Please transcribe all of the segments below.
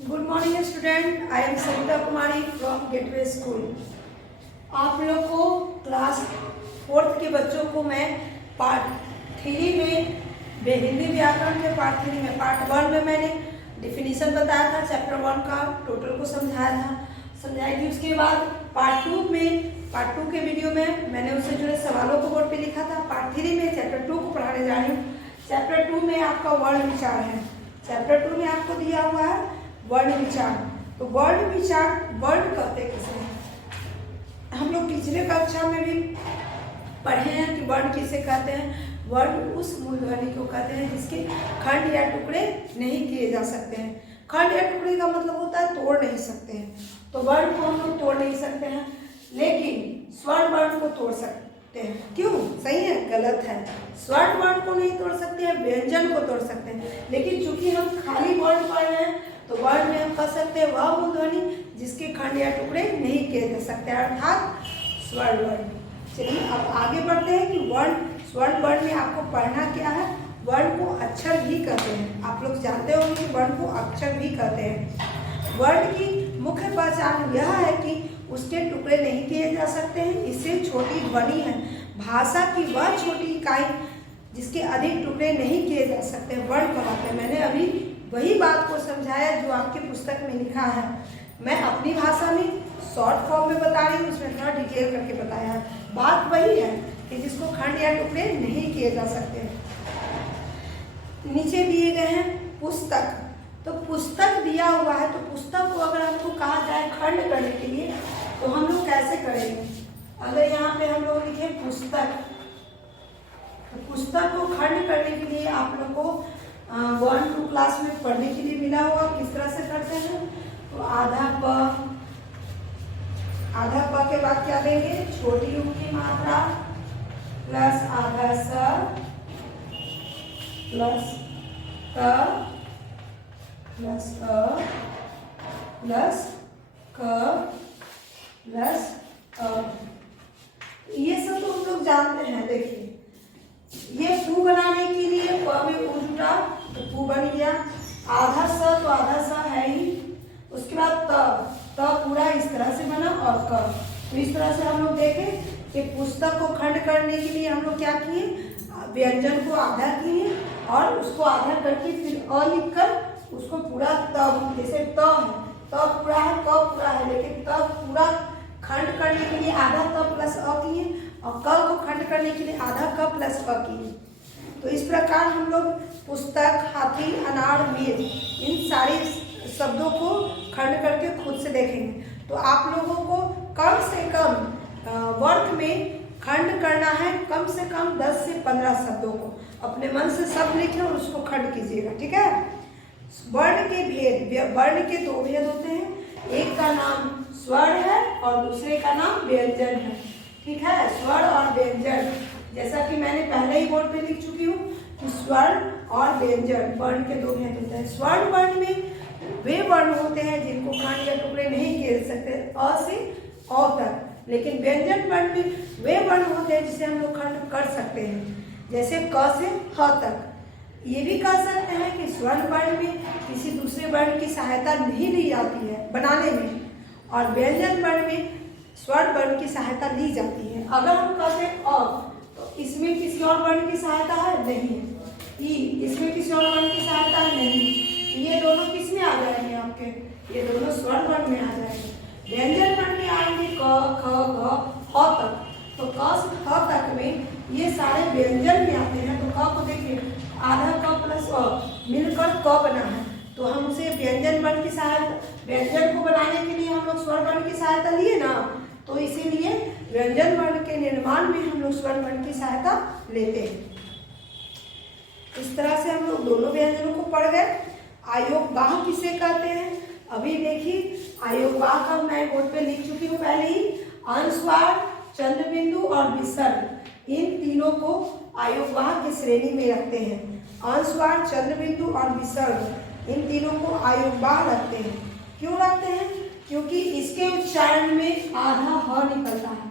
Good morning student, I am Savita Kumari from gateway school. आप लोग को क्लास 4th के बच्चों को मैं पार्ट 3 में हिंदी व्याकरण के पार्ट 3 में पार्ट 1 में मैंने डिफिनीशन बताया था, चैप्टर 1 का टोटल को समझाई थी। उसके बाद पार्ट 2 के वीडियो में मैंने उससे जुड़े सवालों को बोर्ड पे लिखा था। पार्ट 3 में चैप्टर 2 को पढ़ाने जा रही हूँ। चैप्टर 2 में आपका वर्ण विचार है। चैप्टर 2 में आपको दिया हुआ है वर्ण विचार। तो वर्ण विचार वर्ण कहते किसे हैं? हम लोग पिछले कक्षा में भी पढ़े हैं कि वर्ण किसे कहते हैं। वर्ण उस मूलध्वनि को कहते हैं जिसके खंड या टुकड़े नहीं किए जा सकते हैं। खंड या टुकड़े का मतलब होता है तोड़ नहीं सकते हैं। तो वर्ण को हम लोग तोड़ नहीं सकते हैं, लेकिन स्वर्ण वर्ण को तोड़ सकते हैं। क्यों? सही है? गलत है। स्वर्ण वर्ण को नहीं तोड़ सकते हैं, व्यंजन को तोड़ सकते हैं। लेकिन चूंकि हम खाली वर्ण पढ़ रहे हैं तो वर्ण में हम कह सकते हैं वह मूलध्वनि जिसके खंड या टुकड़े नहीं किए जा सकते, अर्थात स्वर्ण वर्ण। चलिए अब आगे बढ़ते हैं कि स्वर्ण वर्ण में आपको पढ़ना क्या है। वर्ण को अक्षर भी कहते हैं। आप लोग जानते होंगे कि वर्ण को अक्षर भी कहते हैं। वर्ण की मुख्य पहचान यह है कि उसके टुकड़े नहीं किए जा सकते हैं। इससे छोटी ध्वनि है। भाषा की वह छोटी इकाई जिसके अधिक टुकड़े नहीं किए जा सकते वर्ण कहलाते हैं। मैंने अभी वही बात को समझाया जो आपकी पुस्तक में लिखा है। मैं अपनी भाषा में शॉर्ट फॉर्म में बता रही हूँ, उसमें थोड़ा डिटेल करके बताया है। बात वही है कि जिसको खंड या टुकड़े नहीं किए जा सकते। नीचे दिए गए हैं पुस्तक। तो पुस्तक दिया हुआ है, तो पुस्तक को अगर हमको कहा जाए खंड करने के लिए तो हम लोग कैसे करेंगे? अगर यहाँ पे हम लोग लिखे पुस्तक, तो पुस्तक को खंड करने के लिए आप लोग को 1-2 क्लास में पढ़ने के लिए मिला होगा किस तरह से करते हैं। तो आधा प के बाद क्या देंगे? छोटी ऊ की मात्रा प्लस आधा स प्लस क प्लस अ प्लस क प्लस अ। ये सब तो हम लोग जानते हैं। देखिए ये पू बनाने के लिए प में ऊ जुटा तो पू बन गया। आधा स तो आधा स है ही। उसके बाद त पूरा इस तरह से बना और क। तो इस तरह से हम लोग देखें कि पुस्तक को खंड करने के लिए हम लोग क्या किए? व्यंजन को आधा किए और उसको आधा करके फिर अ लिखकर उसको पूरा त, जैसे त है, त पूरा है, क पूरा है, लेकिन त पूरा खंड करने के लिए आधा त प्लस अ किए और क को खंड करने के लिए आधा क प्लस अ किए। तो इस प्रकार हम लोग पुस्तक, हाथी, अनार, मेज इन सारे शब्दों को खंड करके खुद से देखेंगे। तो आप लोगों को कम से कम वर्ग में खंड करना है, कम से कम 10 से 15 शब्दों को अपने मन से शब्द लिखें और उसको खंड कीजिएगा, ठीक है। वर्ण के भेद, वर्ण के 2 भेद होते हैं। एक का नाम स्वर है और दूसरे का नाम व्यंजन है, ठीक है। स्वर और व्यंजन, जैसा कि मैंने पहले ही बोर्ड पे लिख चुकी हूँ कि स्वर और व्यंजन वर्ण के 2 भेद होते हैं। स्वर्ण वर्ण में वे वर्ण होते हैं जिनको खंड या टुकड़े नहीं किए जा सकते अ से औ तक, लेकिन व्यंजन वर्ण में वे वर्ण होते हैं जिसे हम लोग खंड कर सकते हैं, जैसे क से ह तक। ये भी कह सकते हैं कि स्वर्ण वर्ण में किसी दूसरे वर्ण की सहायता नहीं ली जाती है बनाने में, और व्यंजन वर्ण में स्वर्ण वर्ण की सहायता ली जाती है। अगर हम कहते हैं अ तो इसमें किसी और वर्ण की सहायता है? नहीं है। ई, इसमें किसी और वर्ण की सहायता है? नहीं। ये दोनों किस में आ जाएंगे आपके? ये दोनों स्वर्ण वर्ण में आ जाएंगे। व्यंजन वर्ण में आएंगे क, ख, ग, ह तक। तो क से ह तक में ये सारे व्यंजन में आते हैं। तो क को देखिए, आधा क प्लस अ मिलकर क बना है, तो हम उसे व्यंजन वर्ण की सहायता, व्यंजन को बनाने के लिए हम लोग स्वर्ण वर्ण की सहायता लिए ना, तो इसीलिए व्यंजन वर्ण के निर्माण में हम लोग स्वर्ण वर्ण की सहायता लेते हैं। इस तरह से हम लोग दोनों व्यंजनों को पढ़ गए। आयोगवाह किसे कहते हैं? अभी देखिए आयोगवाह का मैं बोर्ड पे लिख चुकी हूँ पहले ही। अनुस्वार, चंद्र बिंदु और विसर्ग, इन तीनों को आयोगवाह की श्रेणी में रखते हैं। अनुस्वार, चंद्र बिंदु और विसर्ग, इन तीनों को आयोगवाह रखते हैं। क्यों रखते हैं? क्योंकि इसके उच्चारण में आधा ह निकलता है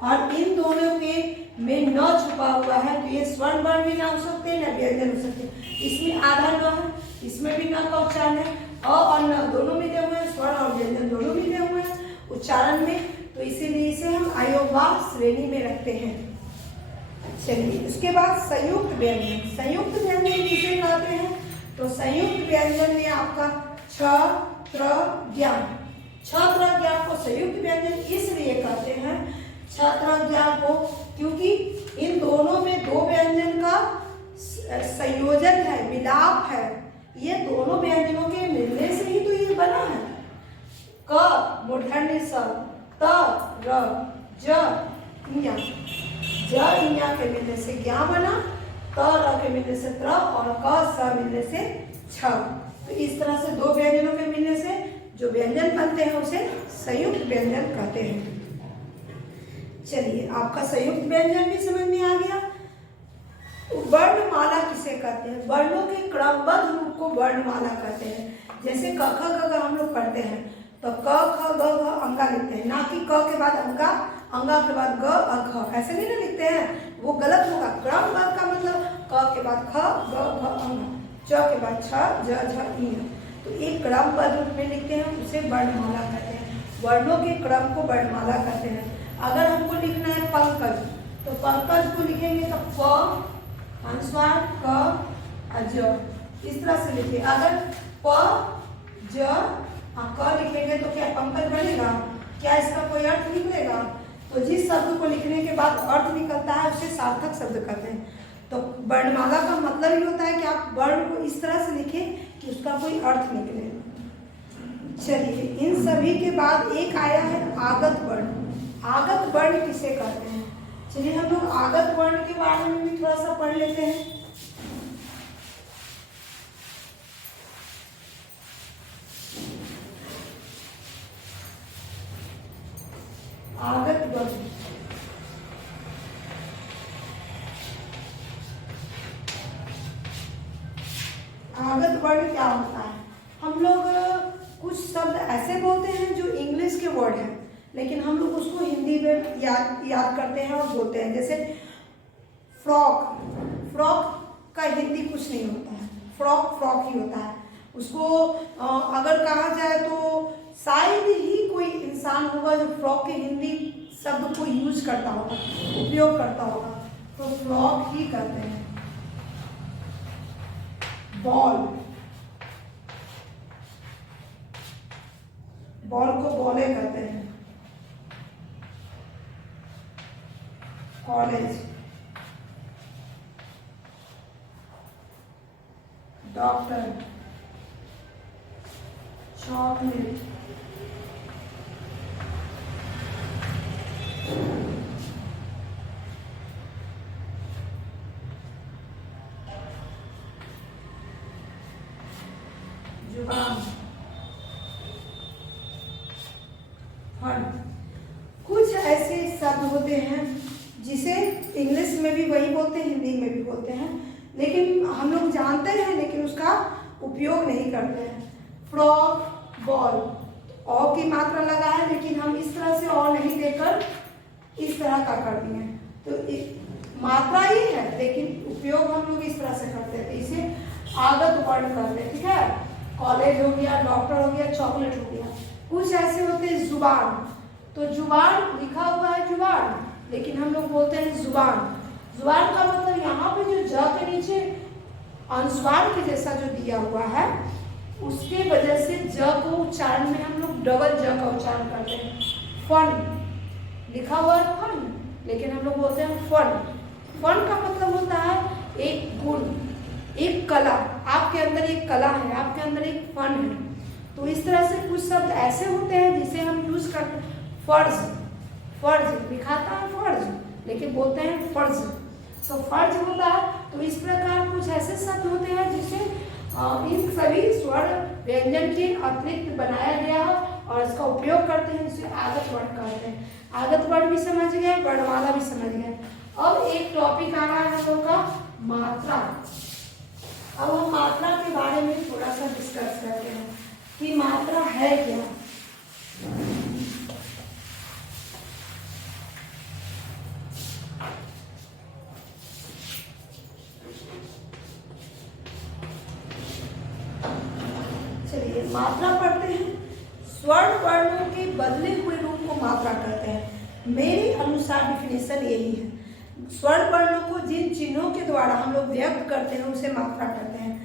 और इन दोनों के में न छुपा हुआ है, तो ये स्वर्ण वर्ण भी ना हो सकते न व्यंजन हो सकते। इसमें आधा न है, इसमें भी न का उच्चारण है, अ और न दोनों मिले हुए हैं, स्वर और व्यंजन दोनों मिले हुए हैं उच्चारण में, तो इसीलिए इसे हम अयोग्य श्रेणी में रखते हैं। चलिए उसके बाद संयुक्त व्यंजन। संयुक्त व्यंजन किसे कहते हैं? तो संयुक्त व्यंजन में आपका छ त्र ज्ञ, छ त्र ज्ञ को संयुक्त व्यंजन इसलिए कहते हैं छ त्र ज्ञ को, क्योंकि इन दोनों में दो व्यंजन का संयोजन है, मिलाप है। ये दोनों व्यंजनों के मिलने से ही तो ये बना है। क मूर्धन्य स, त र, ज इया, ज इया के मिलने से ज्ञा बना, त र के मिलने से त्र और क स मिलने से छ। तो इस तरह से दो व्यंजनों के मिलने से जो व्यंजन बनते हैं उसे संयुक्त व्यंजन कहते हैं। चलिए आपका संयुक्त व्यंजन भी समझ में आ गया। वर्णमाला किसे कहते हैं? वर्णों के क्रमबद्ध रूप को वर्णमाला कहते हैं। जैसे क ख ग घ हम लोग पढ़ते हैं तो क ख ग घ अंगा लिखते हैं, ना कि क के बाद अंगा, अंगा के बाद ग और घ, ऐसे नहीं ना लिखते हैं, वो गलत होगा। क्रमबद्ध का मतलब क के बाद ख, ग घ अंगा, च के बाद छ, ज झ इ, तो एक क्रमबद्ध रूप में लिखते हैं, उसे वर्णमाला कहते हैं। वर्णों के क्रम को वर्णमाला कहते हैं। अगर हमको लिखना है पंकज, तो पंकज को लिखेंगे तो प अनुस्वार क ज, इस तरह से लिखिए। अगर प ज क लिखेंगे तो क्या पंकज बनेगा? क्या इसका कोई अर्थ निकलेगा? तो जिस शब्द को लिखने के बाद अर्थ निकलता है उसे सार्थक शब्द कहते हैं। तो वर्णमाला का मतलब ये होता है कि आप वर्ण को इस तरह से लिखें कि उसका कोई अर्थ निकले। चलिए इन सभी के बाद एक आया है आगत वर्ण। आगत वर्ण किसे कहते हैं? चलिए हम लोग आगत वर्ण के बारे में भी थोड़ा सा पढ़ लेते हैं। आगत वर्ण, आगत वर्ण क्या होता है? हम लोग कुछ शब्द ऐसे बोलते हैं जो इंग्लिश के वर्ड हैं, लेकिन हम लोग उसको हिंदी में याद करते हैं और बोलते हैं। जैसे फ्रॉक, फ्रॉक का हिंदी कुछ नहीं होता है, फ्रॉक फ्रॉक ही होता है। उसको अगर कहा जाए तो शायद ही कोई इंसान होगा जो फ्रॉक के हिंदी शब्द को यूज करता होगा, उपयोग करता होगा, तो फ्रॉक ही कहते हैं। बॉल, बॉल को बॉले कहते हैं। कॉलेज, डॉक्टर, चॉकलेट, जुबान, फन। कुछ ऐसे शब्द होते हैं जिसे इंग्लिश में भी वही बोलते हैं, हिंदी में भी बोलते हैं, लेकिन हम लोग जानते हैं लेकिन उसका उपयोग नहीं करते हैं। फ्रॉक, बॉल, औ की मात्रा लगा है लेकिन हम इस तरह से और नहीं देकर इस तरह का कर दिए हैं, तो मात्रा ही है लेकिन उपयोग हम लोग इस तरह से करते थे। इसे आगत वर्ण कहते हैं। ठीक है, कॉलेज हो गया, डॉक्टर हो गया, चॉकलेट हो गया। कुछ ऐसे होते हैं जुबान, तो जुबान लिखा हुआ है जुबान, लेकिन हम लोग बोलते हैं जुबान। जुबान का मतलब यहाँ पे जो ज के नीचे अनुस्वार के जैसा जो दिया हुआ है उसके वजह से ज को उच्चारण में हम लोग डबल ज का उच्चारण करते हैं। फन लिखा हुआ है फन, लेकिन हम लोग बोलते हैं फन। फन का मतलब होता है एक गुण, एक कला। आपके अंदर एक कला है, आपके अंदर एक फन है। तो इस तरह से कुछ शब्द ऐसे होते हैं जिसे हम यूज करते हैं। फर्ज, फर्ज लिखाता है फर्ज लेकिन बोलते हैं फर्ज, तो फर्ज होता है। तो इस प्रकार कुछ ऐसे शब्द होते हैं जिसे इन सभी स्वर व्यंजन के अतिरिक्त बनाया गया है और इसका उपयोग करते हैं, जिसे आगत वर्ण कहते हैं। आगत वर्ण भी समझ गए, वर्णमाला भी समझ गए। अब एक टॉपिक आ रहा है हम लोग का मात्रा। अब हम मात्रा के बारे में थोड़ा सा डिस्कस करते हैं कि मात्रा है क्या। चलिए मात्रा पढ़ते हैं। स्वर्ण वर्णों के बदले हुए रूप को मात्रा कहते हैं। मेरे अनुसार डिफिनेशन यही है। स्वर्ण वर्णों को जिन चिन्हों के द्वारा हम लोग व्यक्त करते हैं उसे मात्रा कहते हैं।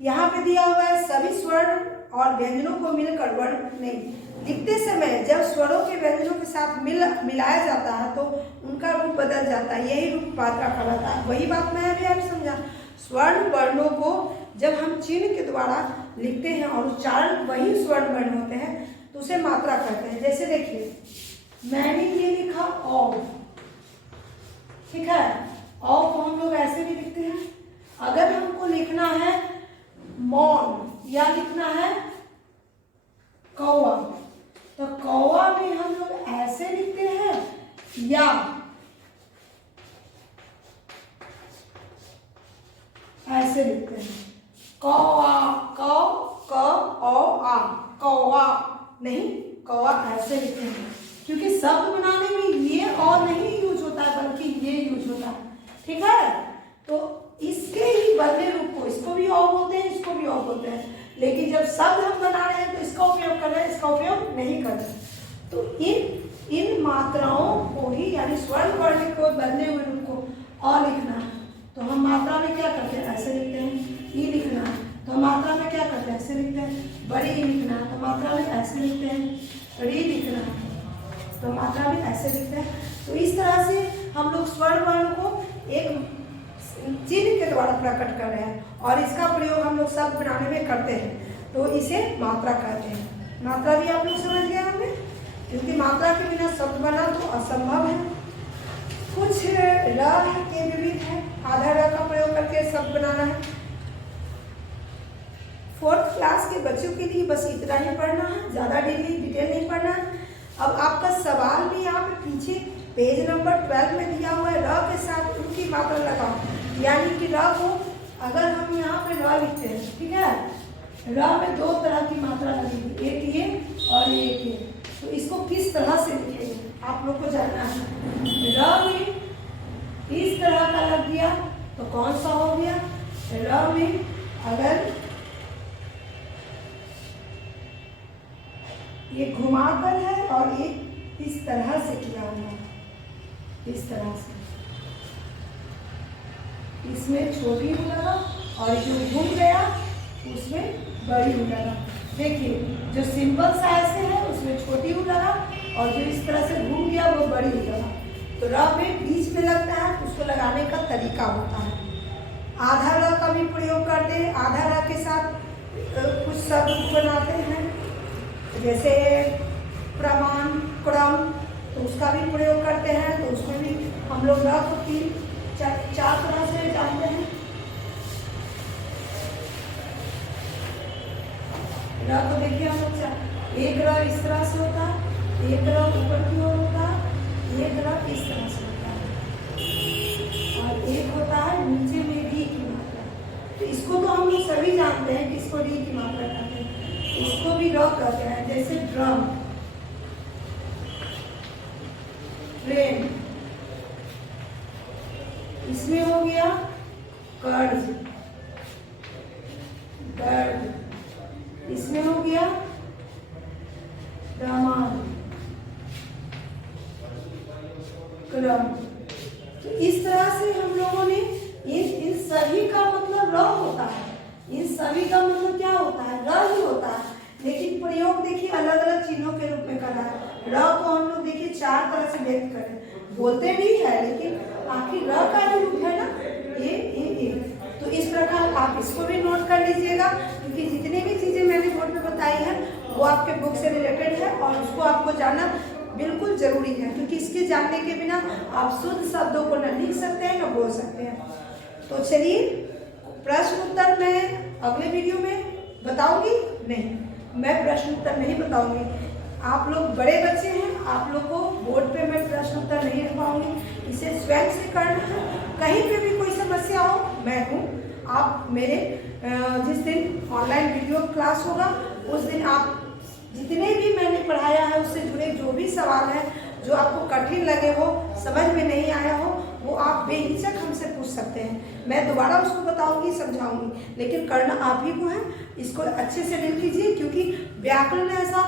यहाँ पे दिया हुआ है सभी स्वर्ण और व्यंजनों को मिलकर वर्ण नहीं, लिखते समय जब स्वरों के व्यंजनों के साथ मिलाया जाता है तो उनका रूप बदल जाता है, यही रूप मात्रा कहलाता है। वही बात मैं अभी आप समझा। स्वर्ण वर्णों को जब हम चिन्ह के द्वारा लिखते हैं और उच्चारण वही स्वर्ण वर्ण होते हैं तो उसे मात्रा कहते हैं। जैसे देखिए मैंने ये लिखा औ, ठीक है, औ को हम लोग ऐसे भी लिखते हैं। अगर हमको लिखना है मौन या लिखना है कौवा तो कौवा भी हम लोग ऐसे लिखते हैं या ऐसे लिखते हैं। कौवा, कौ, क, औ, आ, कौवा नहीं, कौवा ऐसे लिखते हैं क्योंकि शब्द बनाने में ये और नहीं यूज होता है बल्कि ये यूज होता है, ठीक है। तो इसके ही बदले रूप को इसको भी औ बोलते हैं, इसको भी औ बोलते हैं, लेकिन जब शब्द हम बना रहे हैं तो इसका उपयोग कर रहे हैं, इसका उपयोग नहीं कर रहे। तो इन मात्राओं को ही यानी स्वर्ण वर्ण को बदले हुए रूप को अ लिखना है तो हम मात्रा में क्या करते हैं, ऐसे लिखते हैं। ई लिखना है तो हम मात्रा में क्या करते हैं, ऐसे लिखते हैं। बड़ी ई लिखना है तो मात्रा में ऐसे लिखते हैं। री लिखना है तो मात्रा में ऐसे लिखते हैं। तो इस तरह से हम लोग स्वर्ण वर्ण को एक चिन्ह के द्वारा प्रकट कर रहे हैं और इसका प्रयोग हम लोग शब्द बनाने में करते हैं तो इसे मात्रा कहते हैं। मात्रा भी आप लोग समझ गए हमने, क्योंकि मात्रा के बिना शब्द बना तो असंभव है। कुछ र के विविध है, आधा र का प्रयोग करके शब्द बनाना है। 4th क्लास के बच्चों के लिए बस इतना ही पढ़ना है, ज़्यादा डिटेल नहीं पढ़ना है। अब आपका सवाल भी यहाँ पे पीछे पेज नंबर 12 में दिया हुआ है। र के साथ उनकी मात्रा लगाओ, यानी कि र को अगर हम यहाँ पे र लिखते हैं, ठीक है, र में 2 तरह की मात्रा लगेगी, एक ये और एक ये। तो इसको किस तरह से लिखेंगे आप लोग को जानना है। र में इस तरह का लग गया तो कौन सा हो गया। र में अगर ये घुमाकर है और एक इस तरह से किया हुआ, इस तरह से, इसमें छोटी ऊ लगा और जो घूम गया उसमें बड़ी ऊ लगा। देखिए जो सिंपल सा ऐसे है उसमें छोटी ऊ लगा और जो इस तरह से घूम गया वो बड़ी ऊ लगा। तो र में बीच में लगता है, उसको लगाने का तरीका होता है। आधा र का भी प्रयोग करते हैं। आधा र के साथ कुछ शब्द बनाते हैं, जैसे प्रमाण, क्रम, तो उसका भी प्रयोग करते हैं। तो उसमें भी हम लोग र को 3-4 तरह से जानते हैं। र को देखिए हम लोग, एक र इस तरह से होता है, एक र ऊपर की ओर होता है, एक र इस तरह से होता है और एक होता है नीचे में री की मात्रा। तो इसको तो हम लोग सभी जानते हैं कि इसको री की मात्रा कहते हैं, इसको भी र कहते हैं। जैसे ड्रम, ट्रेन, इसमें हो गया कर्ज, दर्द, इसमें हो गया प्रमाण, क्रम। तो इस तरह से हम लोगों ने इन सभी का मतलब र होता है, इन सभी का मतलब क्या होता है, र ही होता है। लेकिन प्रयोग देखिए अलग अलग चिन्हों के रूप में करना है। र को हम लोग देखिए 4 तरह से व्यक्त करें, बोलते नहीं है लेकिन आखिर र का ही रूप है ना, ए। तो इस प्रकार आप इसको भी नोट कर लीजिएगा, क्योंकि जितनी भी चीजें मैंने बोर्ड में बताई है वो आपके बुक से रिलेटेड है और उसको आपको जानना बिल्कुल जरूरी है, क्योंकि इसके जानने के बिना आप शुद्ध शब्दों को न लिख सकते हैं न बोल सकते हैं। तो चलिए प्रश्न उत्तर मैं अगले वीडियो में बताऊंगी। नहीं, मैं प्रश्न उत्तर नहीं बताऊंगी। आप लोग बड़े बच्चे हैं, आप लोग को बोर्ड पे मैं प्रश्न उत्तर नहीं लिख पाऊंगी, इसे स्वयं से करना है। कहीं पे भी कोई समस्या हो मैं हूँ। आप मेरे जिस दिन ऑनलाइन वीडियो क्लास होगा उस दिन आप जितने भी मैंने पढ़ाया है उससे जुड़े जो भी सवाल है, जो आपको कठिन लगे हो, समझ में नहीं आया हो, वो वो आप बेहिचक हमसे पूछ सकते हैं। मैं दोबारा उसको बताऊंगी, समझाऊंगी, लेकिन करना आप ही को है। इसको अच्छे से डील कीजिए, क्योंकि व्याकरण ऐसा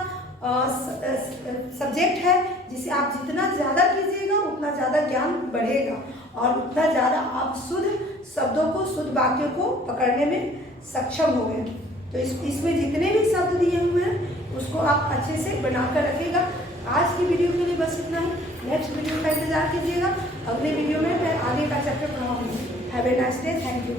सब्जेक्ट है जिसे आप जितना ज़्यादा कीजिएगा उतना ज़्यादा ज्ञान बढ़ेगा और उतना ज़्यादा आप शुद्ध शब्दों को, शुद्ध वाक्यों को पकड़ने में सक्षम होंगे। तो इसमें जितने भी शब्द दिए हुए हैं उसको आप अच्छे से बनाकर रखिएगा। आज की वीडियो के लिए बस इतना ही। नेक्स्ट वीडियो का इंतजार कीजिएगा। अगले वीडियो में मैं आगे का चैप्टर पढ़ाऊंगी। Have a nice day. Thank you.